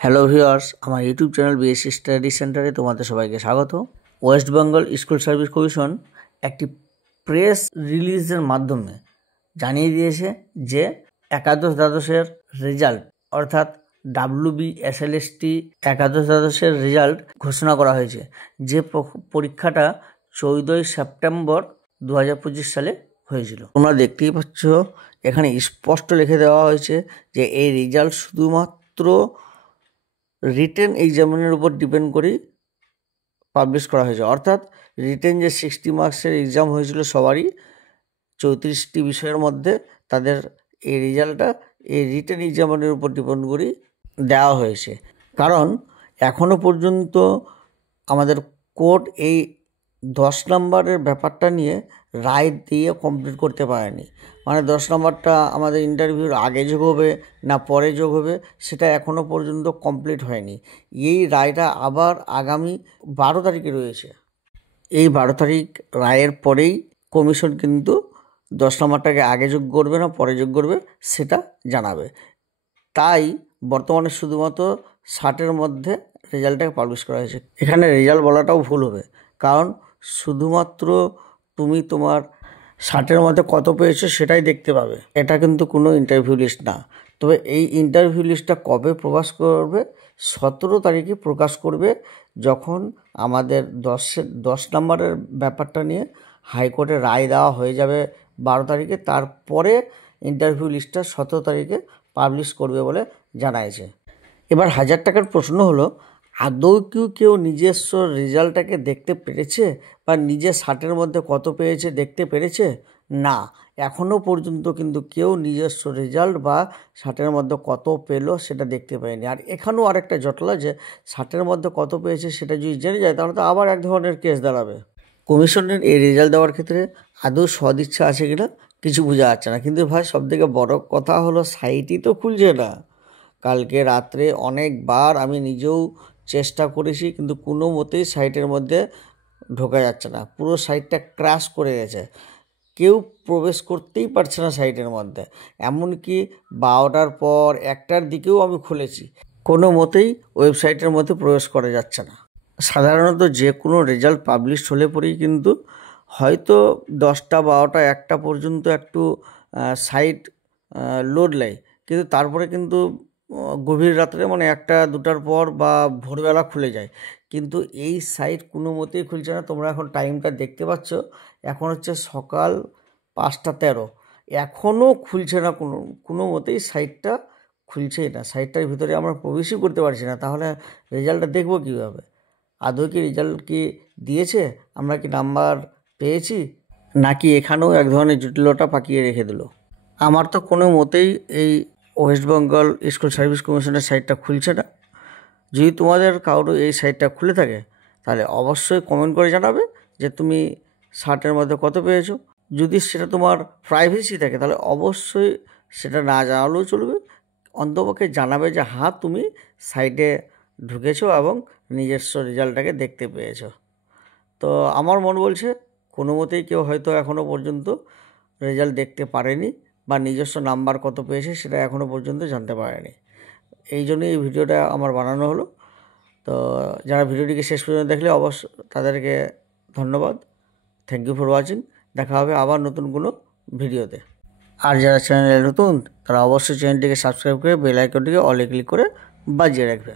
Hello viewers, আমার YouTube channel BSc study সেন্টারে তোমাদের সবাইকে স্বাগত। West Bengal school service commission একটি প্রেস রিলিজের মাধ্যমে জানিয়ে দিয়েছে যে একাদশ দ্বাদশের রেজাল্ট অর্থাৎ WBSLST একাদশ দ্বাদশের রেজাল্ট ঘোষণা করা হয়েছে। যে পরীক্ষাটা 14 সেপ্টেম্বর 2025 সালে হয়েছিল। তোমরা দেখতেই পাচ্ছ এখানে স্পষ্ট লিখে দেওয়া হয়েছে যে এই রেজাল্ট শুধুমাত্র রিটেন এক্সামিনের উপর ডিপেন্ড করেই পাবলিশ করা হয়েছে। অর্থাৎ রিটেন যে 60 মার্কসের এক্সাম হয়েছিল সবারই 34টি বিষয়ের মধ্যে, তাদের এই রেজাল্টটা এই রিটেন এক্সামিনের উপর ডিপেন্ড করেই দেওয়া হয়েছে। কারণ এখনও পর্যন্ত আমাদের কোর্ট এই 10 নম্বরের ব্যাপারটা নিয়ে রায় দিয়ে কমপ্লিট করতে পারেনি। মানে 10 নম্বরটা আমাদের ইন্টারভিউর আগে যোগ হবে না পরে যোগ হবে সেটা এখনও পর্যন্ত কমপ্লিট হয়নি। এই রায়টা আবার আগামী 12 তারিখে রয়েছে। এই 12 তারিখ রায়ের পরেই কমিশন কিন্তু 10 নম্বরটাকে আগে যোগ করবে না পরে যোগ করবে সেটা জানাবে। তাই বর্তমানে শুধুমাত্র 60-এর মধ্যে রেজাল্টটাকে পাবলিশ করা হয়েছে। এখানে রেজাল্ট বলাটাও ভুল হবে, কারণ শুধুমাত্র তুমি তোমার 60-এর মধ্যে কত পেয়েছো সেটাই দেখতে পাবে। এটা কিন্তু কোনো ইন্টারভিউ লিস্ট না। তবে এই ইন্টারভিউ লিস্টটা কবে প্রকাশ করবে? 17 তারিখে প্রকাশ করবে, যখন আমাদের 10 নম্বরের ব্যাপারটা নিয়ে হাইকোর্টে রায় দেওয়া হয়ে যাবে 12 তারিখে। তারপরে ইন্টারভিউ লিস্টটা 17 তারিখে পাবলিশ করবে বলে জানাইছে। এবার 1000 টাকার প্রশ্ন হলো, আদৌ কেউ নিজস্ব রেজাল্টটাকে দেখতে পেরেছে বা নিজের 60-এর মধ্যে কত পেয়েছে দেখতে পেরেছে? না, এখনও পর্যন্ত কিন্তু কেউ নিজস্ব রেজাল্ট বা 60-এর মধ্যে কত পেলো সেটা দেখতে পায়নি। আর এখানেও আরেকটা জটলা যে 60-এর মধ্যে কত পেয়েছে সেটা যদি জেনে যায় তাহলে তো আবার এক ধরনের কেস দাঁড়াবে। কমিশনের এই রেজাল্ট দেওয়ার ক্ষেত্রে আদৌ সদিচ্ছা আছে কিনা কিছু বোঝা যাচ্ছে না। কিন্তু ভাই, সবথেকে বড় কথা হলো সাইটই তো খুলছে না। কালকে রাত্রে অনেকবার আমি নিজেও চেষ্টা করেছি, কিন্তু কোনো মতেই সাইটের মধ্যে ঢোকা যাচ্ছে না। পুরো সাইটটা ক্র্যাশ করে গেছে, কেউ প্রবেশ করতেই পারছে না সাইটের মধ্যে। এমনকি 12টার পর 1টার দিকেও আমি খুলেছি, কোনো মতেই ওয়েবসাইটের মধ্যে প্রবেশ করা যাচ্ছে না। সাধারণত যে কোনো রেজাল্ট পাবলিশ হলে পরেই কিন্তু হয়তো 10টা 12টা 1টা পর্যন্ত একটু সাইট লোড নেয়, কিন্তু তারপরে কিন্তু গভীর রাত্রে মানে 1টা 2টার পর বা ভোরবেলা খুলে যায়। কিন্তু এই সাইট কোনো মতেই খুলছে না। তোমরা এখন টাইমটা দেখতে পাচ্ছ, এখন হচ্ছে সকাল 5টা 13, এখনও খুলছে না। কোনো মতেই সাইটটা খুলছেই না। সাইটটার ভিতরে আমরা প্রবেশই করতে পারছি না। তাহলে রেজাল্টটা দেখবো কীভাবে? আদৌ কি রেজাল্ট কি দিয়েছে, আমরা কি নাম্বার পেয়েছি, নাকি এখানেও এক ধরনের জটিলতা পাকিয়ে রেখে দিল? আমার তো কোনো মতেই এই ওয়েস্ট বেঙ্গল স্কুল সার্ভিস কমিশনের সাইটটা খুলছে না। যদি তোমাদের কারো এই সাইটটা খুলে থাকে তাহলে অবশ্যই কমেন্ট করে জানাবে যে তুমি 60-এর মধ্যে কত পেয়েছো। যদি সেটা তোমার প্রাইভেসি থাকে তাহলে অবশ্যই সেটা না জানালেও চলবে, অন্তপক্ষে জানাবে যে হ্যাঁ তুমি সাইটে ঢুকেছো এবং নিজস্ব রেজাল্টটাকে দেখতে পেয়েছো। তো আমার মন বলছে কোনো মতেই কেউ হয়তো এখনও পর্যন্ত রেজাল্ট দেখতে পারেনি বা নিজস্ব নাম্বার কত পেয়েছে সেটা এখনও পর্যন্ত জানতে পারেনি। এই জন্যই এই ভিডিওটা আমার বানানো হলো। তো যারা ভিডিওটিকে শেষ পর্যন্ত দেখলে অবশ্য তাদেরকে ধন্যবাদ। Thank you for watching. দেখা হবে আবার নতুন কোনো ভিডিওতে। আর যারা চ্যানেলে নতুন তারা অবশ্যই চ্যানেলটিকে সাবস্ক্রাইব করে বেল আইকনটিকে অলে ক্লিক করে বাজিয়ে রাখবে।